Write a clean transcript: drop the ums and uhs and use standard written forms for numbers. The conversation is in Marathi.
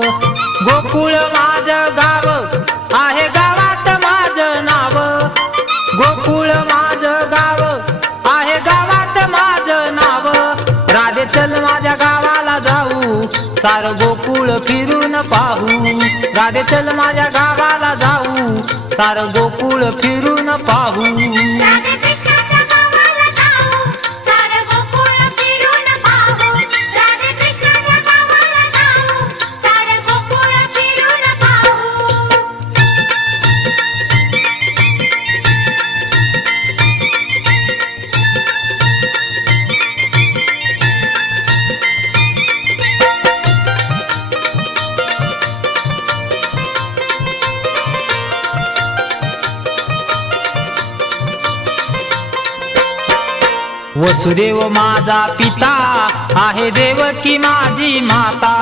गोकुळ माझं गाव आहे, गावात माझं नाव. गोकुळ माझं गाव आहे, गावात माझं नाव. राधे चल माझ्या गावाला जाऊ, सारं गोकुळ फिरून पाहू. राधे चल माझ्या गावाला जाऊ, सारं गोकुळ फिरून पाहू. वसुदेव माझा पिता आहे, देवकी माझी माता.